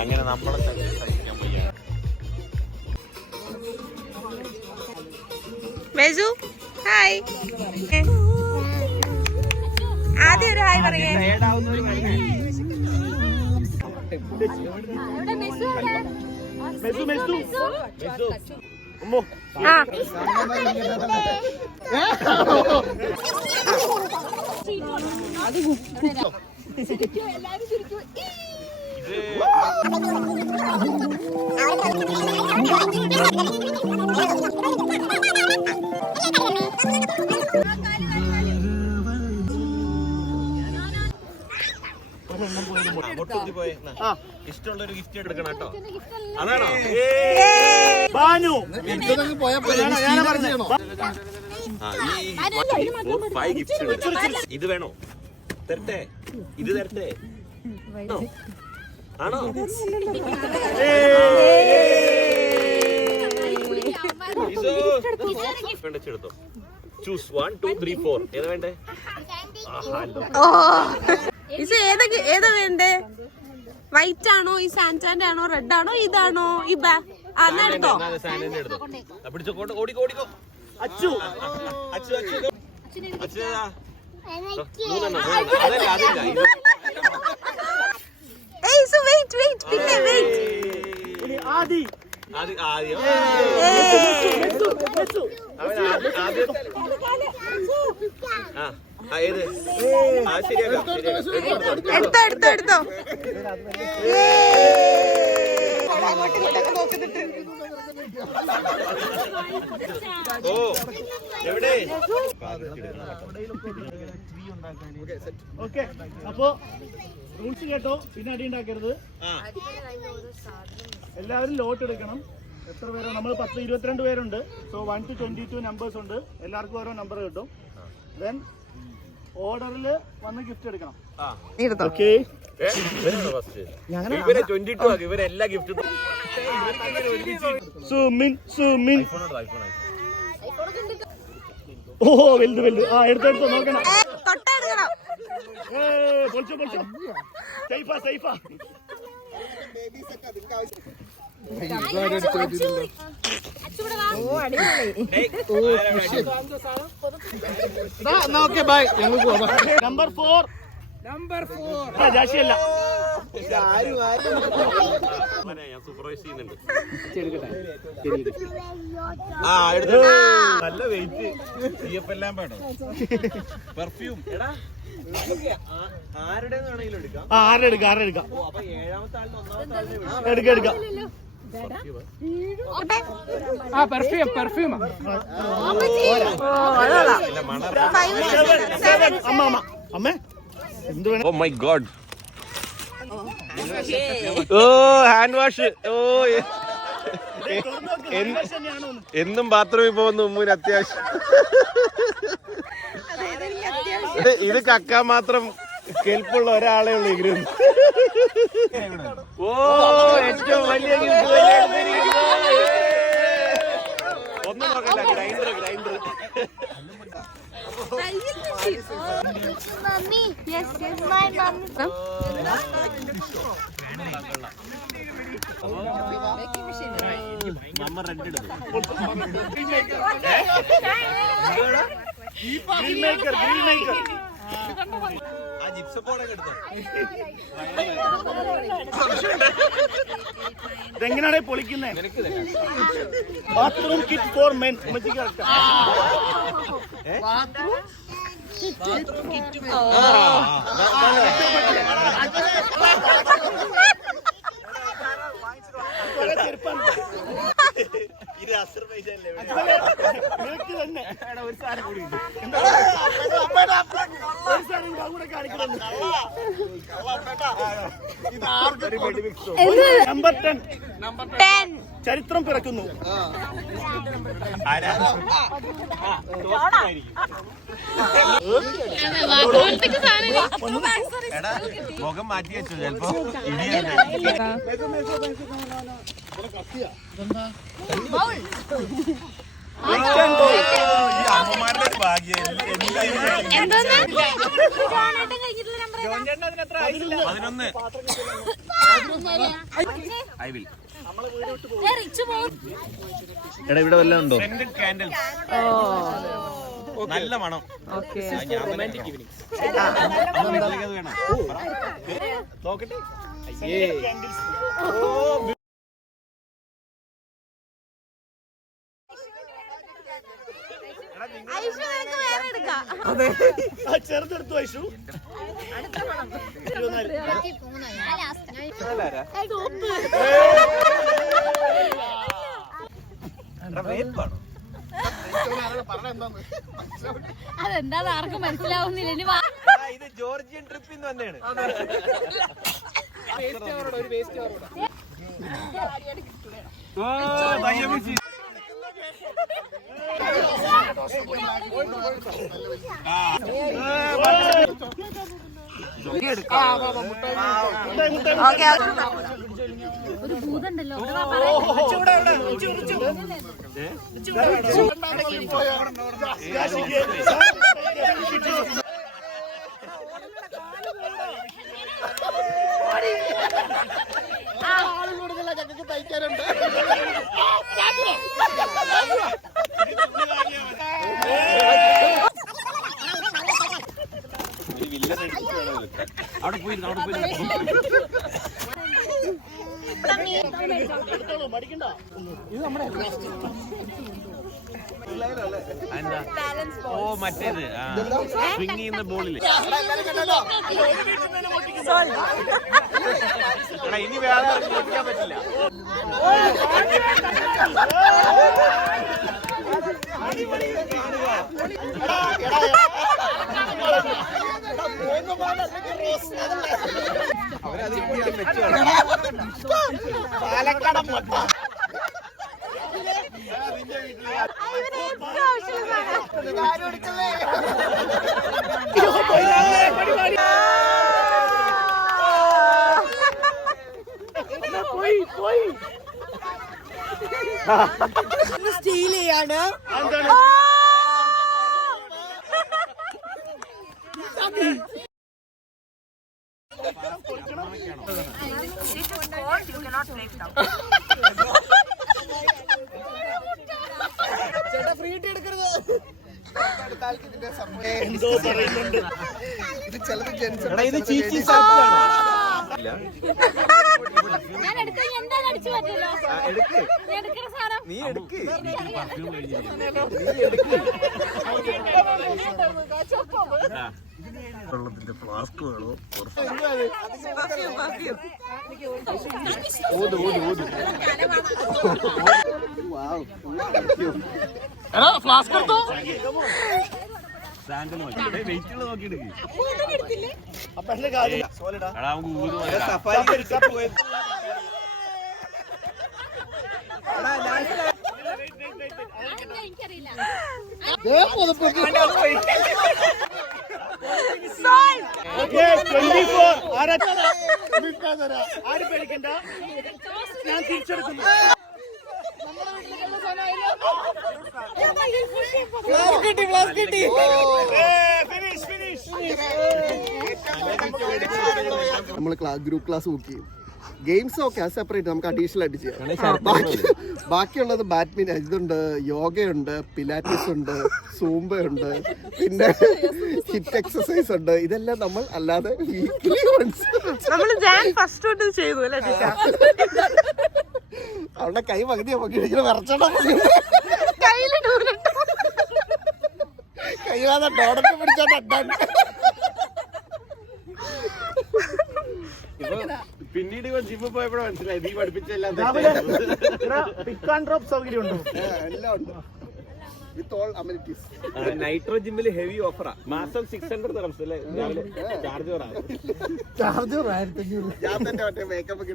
അങ്ങനെ നമ്മളെ സഹിക്കാൻ വയ്യ. ഹായ് ആദ്യം ഒരു ഹായ് പറയേ. ഇഷ്ടമുള്ളൊരു ഗിഫ്റ്റ് എടുക്കണം കേട്ടോ. അതാണോ ഇത് വേണോ? തരട്ടെ? ഇത് തരട്ടെ? ആണോ? എടുത്തോ. ചൂസ് 1 2 3 4. ഏതാ വേണ്ടേ? ഏതാ വേണ്ടേ? വൈറ്റ് ആണോ, ഈ സാൻഡാൻഡ് ആണോ, റെഡ് ആണോ, ഇതാണോ, ഈ എടുത്തോ. ഓടിക്കോ. അച്ചു എടുത്തോ. ഓ എവിടെ? ഓക്കെ, അപ്പോ റൂൾസ് കേട്ടോ, പിന്നെ അടി ഉണ്ടാക്കരുത്. എല്ലാവരും ലോട്ട് എടുക്കണം. എത്ര പേരോ? നമ്മൾ 22 പേരുണ്ട്. സോ 1 to 22 നമ്പേഴ്സ് ഉണ്ട്. എല്ലാവർക്കും ഓരോ നമ്പർ കിട്ടും. ദെൻ ഓർഡറിൽ വന്ന് ഗിഫ്റ്റ് എടുക്കണം. ഓക്കെ, ഇവരെല്ലാ ഗിഫ്റ്റും ഓ വലുത്. ആ എടുത്തോ നോക്കണം. പൊളിച്ചോ. സൈഫാ. നമ്പർ 4 ജാഷിയല്ല. ഞാൻ സൂപ്പർവൈസ് ചെയ്യുന്നുണ്ട്. നല്ല വെയിറ്റ്. എല്ലാം വേണം. പെർഫ്യൂം ആരുടെ എടുക്കാം. അപ്പൊ 7ാമത്തെ ആളിന് 1ാമത്തെ ആളിനെ എടുക്കാം. പെർഫ്യൂം അമ്മേ എന്ത് വേണം? Oh my God. Oh hand wash. Oh എന്നും ബാത്റൂമിൽ പോകുന്ന ഉമ്മുന് അത്യാവശ്യം. ഇത് കക്കാൻ മാത്രം കെൽപ്പുള്ള ഒരാളെ ഉള്ളു ഈ ഗ്രൂപ്പ്. ഓ ഏറ്റവും വലിയ ഒന്നും നോക്കണ്ട. ഗ്രൈൻഡർ നമ്മ റെഡ് എടുത്തു. ഇതെങ്ങനെയാണ് പൊളിക്കുന്നേ? Bathroom kit for men. ഇത് അസർബൈജാനിലെ തന്നെ ഒരു സാധനം കൂടി നമ്പർ 10 ചരിത്രം പിറക്കുന്നു. മുഖം മാറ്റി വെച്ചു. ചിലപ്പോ അമ്മമാരുടെ ഭാഗ്യം. എടാ ഇവിടെ വല്ലതും ഉണ്ടോ? നല്ല മണം. നോക്കട്ടെ. ഐഷു നിനക്ക് വേറെ എടുക്കാം. ചെറുതെടുത്തു ഐഷു. അതെന്താന്ന് ആർക്കും മനസ്സിലാവുന്നില്ല. ഇനി ഇത് ജോർജിയൻ ട്രിപ്പിൽ നിന്ന് തന്നെയാണ്. ഒരു ഭൂതണ്ടല്ലോ തയ്ക്കാറുണ്ട്. അവിടെ പോയി മടിക്കണ്ട. ഓ മറ്റേത് സ്വിങ് ചെയ്യുന്ന ബോളില്. ഇനി വേറെ പൊട്ടിക്കാൻ പറ്റില്ല. പാലക്കാടൻ മുട്ട. സ്റ്റീൽ ചെയ്യാണ്. എന്തോ പറയുന്നുണ്ട്. ഇത് ചീറ്റി സാധനമാണോ? ഞാൻ എടുത്ത എന്താ അടിച്ചു പറ്റില്ലോ. എടുക്കുന്ന സാധനം നീ എടുക്ക്. വെള്ളത്തിന്റെ ഫ്ലാസ്ക് വേണോ? ഫ്ലാസ്ക് എടുത്തോ. സാൻഡൽ നോക്കി വെയിറ്റുള്ള നോക്കി എടുക്ക്. അപ്പൊ എന്റെ കാര്യം എനിക്കറിയില്ല. ആരും പേടിക്കണ്ട, ഞാൻ തിരിച്ചെടുക്കുന്നു. നമ്മൾ ഗ്രൂപ്പ് ക്ലാസ് ബുക്ക് ചെയ്യും. ഗെയിംസ് ഒക്കെ സെപ്പറേറ്റ് നമുക്ക് അഡീഷണൽ ആയിട്ട് ചെയ്യാം. ബാക്കിയുള്ളത് ബാഡ്മിന്റൺ, ഇതുണ്ട്, യോഗയുണ്ട്, പിലാറ്റിസ് ഉണ്ട്, സൂംബയുണ്ട്, പിന്നെ ഹിറ്റ് എക്സസൈസ് ഉണ്ട്. ഇതെല്ലാം നമ്മൾ അല്ലാതെ വീക്ക്ലി വൺസ് നമ്മൾ ഫസ്റ്റ് തൊട്ട് ചെയ്തു അല്ലേ ടീച്ചർ? അവിടെ കൈ പകുതി ഇങ്ങനെ വിറച്ചോണ്ടാ കയ്യിലാതെ ഡോടൊക്കെ പിടിച്ചോണ്ടാണ്. പിന്നീട് ജിമ്മിൽ പോയപ്പോഴും മനസ്സിലായി നീ പഠിപ്പിച്ചെല്ലാം പിക്ക് ആൻഡ് ഡ്രോപ്പ് സൗകര്യം ഉണ്ടോ? എല്ലാം ഉണ്ട്. With all amenities. നൈട്രോ ജിമ്മിൽ ഹെവി ഓഫറാ. മാസം 600 dirhams അല്ലേ ചാർജ്. ചാർജർ 1500. ഞാൻ തന്നെ മറ്റേ മേക്കപ്പ് ഒക്കെ